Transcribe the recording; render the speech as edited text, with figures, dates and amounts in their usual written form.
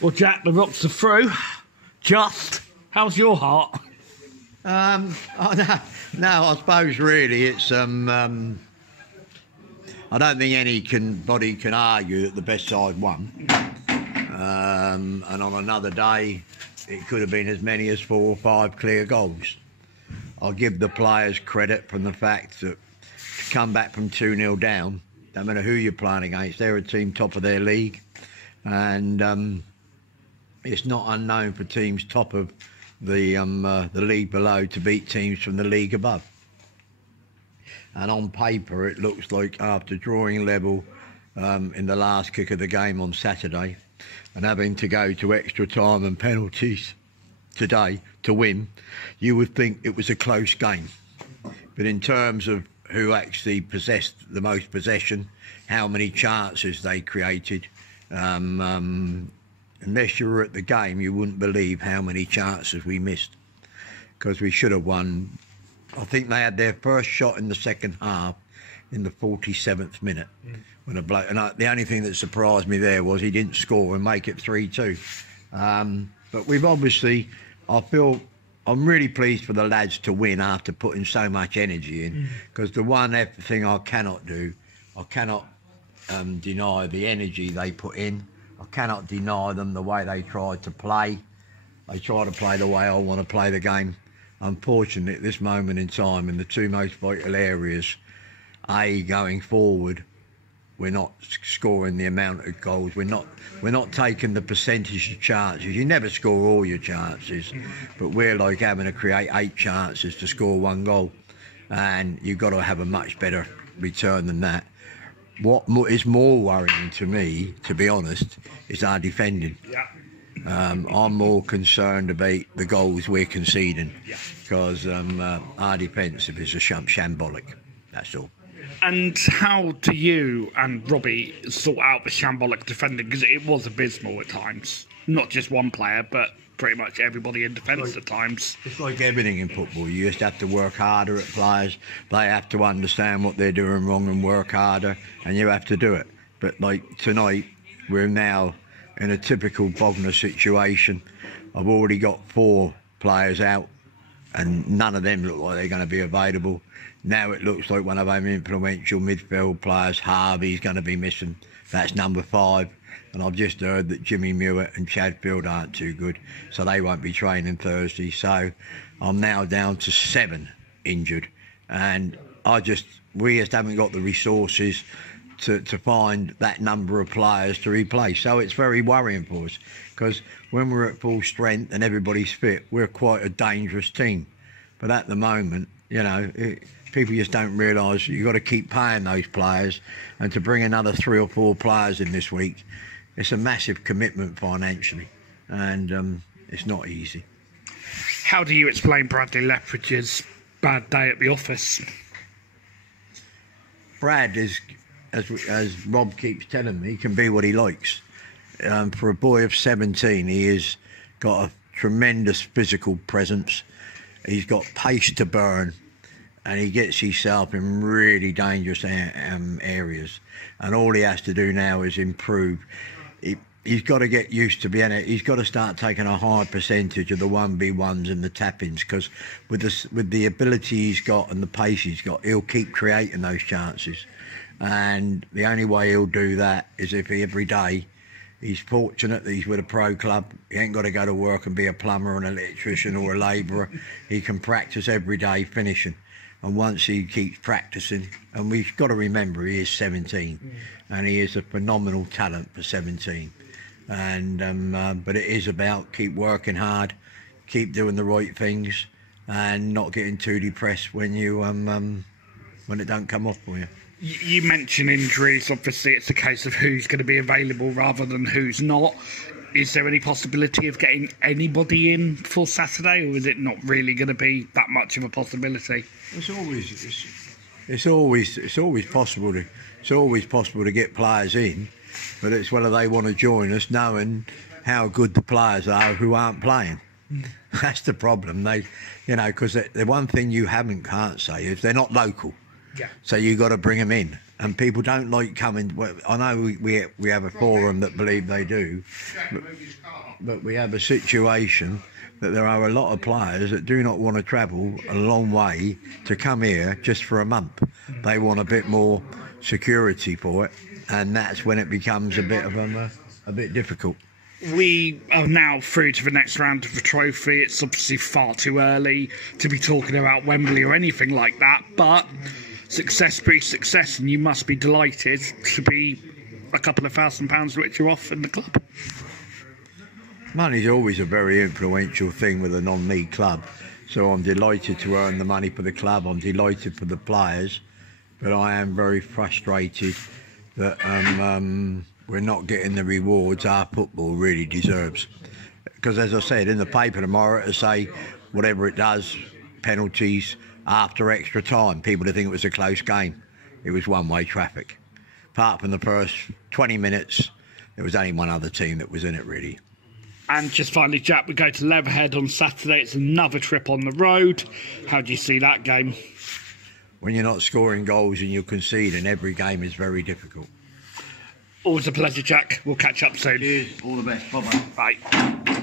Well, Jack, the rocks are through. Just, how's your heart? No, I suppose really it's I don't think anybody can argue that the best side won. And on another day, it could have been as many as 4 or 5 clear goals. I'll give the players credit from the fact that to come back from 2-0 down, no matter who you're playing against, they're a team top of their league, and it's not unknown for teams top of the league below to beat teams from the league above. And on paper, it looks like after drawing level in the last kick of the game on Saturday and having to go to extra time and penalties today to win, you would think it was a close game. But in terms of who actually possessed the most possession, how many chances they created, unless you were at the game, you wouldn't believe how many chances we missed, because we should have won. I think they had their first shot in the second half in the 47th minute. When a bloke, and the only thing that surprised me there was he didn't score and make it 3-2. But we've obviously, I'm really pleased for the lads to win after putting so much energy in, because the one thing I cannot do, I cannot deny the energy they put in. I cannot deny them the way they tried to play. They try to play the way I want to play the game. Unfortunately, at this moment in time, in the two most vital areas, going forward, we're not scoring the amount of goals. We're not taking the percentage of chances. You never score all your chances, but we're like having to create 8 chances to score 1 goal, and you've got to have a much better return than that. What is more worrying to me, to be honest, is our defending. Yeah. I'm more concerned about the goals we're conceding, because our defensive is a shambolic. That's all. And how do you and Robbie sort out the shambolic defending? Because it was abysmal at times. Not just one player, but pretty much everybody in defence at times. It's like everything in football. You just have to work harder at players. They have to understand what they're doing wrong and work harder, and you have to do it. But like tonight, we're now in a typical Bognor situation. I've already got 4 players out, and none of them look like they're going to be available. Now it looks like one of them influential midfield players, Harvey's going to be missing. That's number 5. And I've just heard that Jimmy Mewett and Chadfield aren't too good, so they won't be training Thursday. So I'm now down to 7 injured, and we just haven't got the resources to find that number of players to replace. So it's very worrying for us, because when we're at full strength and everybody's fit, we're quite a dangerous team. But at the moment, people just don't realise you've got to keep paying those players, and to bring another 3 or 4 players in this week, it's a massive commitment financially, and it's not easy. How do you explain Bradley Lethbridge's bad day at the office? Brad is, as Rob keeps telling me, he can be what he likes. For a boy of 17, he has got a tremendous physical presence. He's got pace to burn, and he gets himself in really dangerous areas. And all he has to do now is improve. He's got to get used to being he's got to start taking a high percentage of the 1v1s and the tap-ins, because with the ability he's got and the pace he's got, he'll keep creating those chances. And the only way he'll do that is if every day he's fortunate that he's with a pro club. He ain't got to go to work and be a plumber or an electrician or a labourer. He can practice every day finishing. And once he keeps practicing, and we've got to remember he is 17, and he is a phenomenal talent for 17. And but it is about keep working hard, keep doing the right things, and not getting too depressed when it don't come off for you. You mention injuries. Obviously, it's a case of who's going to be available rather than who's not. Is there any possibility of getting anybody in for Saturday, or is it not really going to be that much of a possibility? It's always possible to get players in, but it's whether they want to join us, knowing how good the players are who aren't playing. That's the problem. Because the one thing you can't say is they're not local. Yeah. So you've got to bring them in. and people don't like coming. Well, I know we have a forum that believe they do, but we have a situation that there are a lot of players that do not want to travel a long way to come here just for a month. They want a bit more security for it, and that's when it becomes a bit difficult. We are now through to the next round of the trophy. It's obviously far too early to be talking about Wembley or anything like that, but success breeds success, and you must be delighted to be a couple of £1,000 richer off in the club. Money's always a very influential thing with a non-league club, so I'm delighted to earn the money for the club. I'm delighted for the players, but I am very frustrated that we're not getting the rewards our football really deserves. Because as I said in the paper tomorrow, it'll say whatever it does, penalties after extra time. People would think it was a close game. It was one-way traffic. Apart from the first 20 minutes, there was only one other team that was in it really. And just finally, Jack, we go to Leatherhead on Saturday. It's another trip on the road. How do you see that game? When you're not scoring goals and you're conceding, every game is very difficult. Always a pleasure, Jack. We'll catch up soon. Cheers. All the best. Bye-bye. Bye.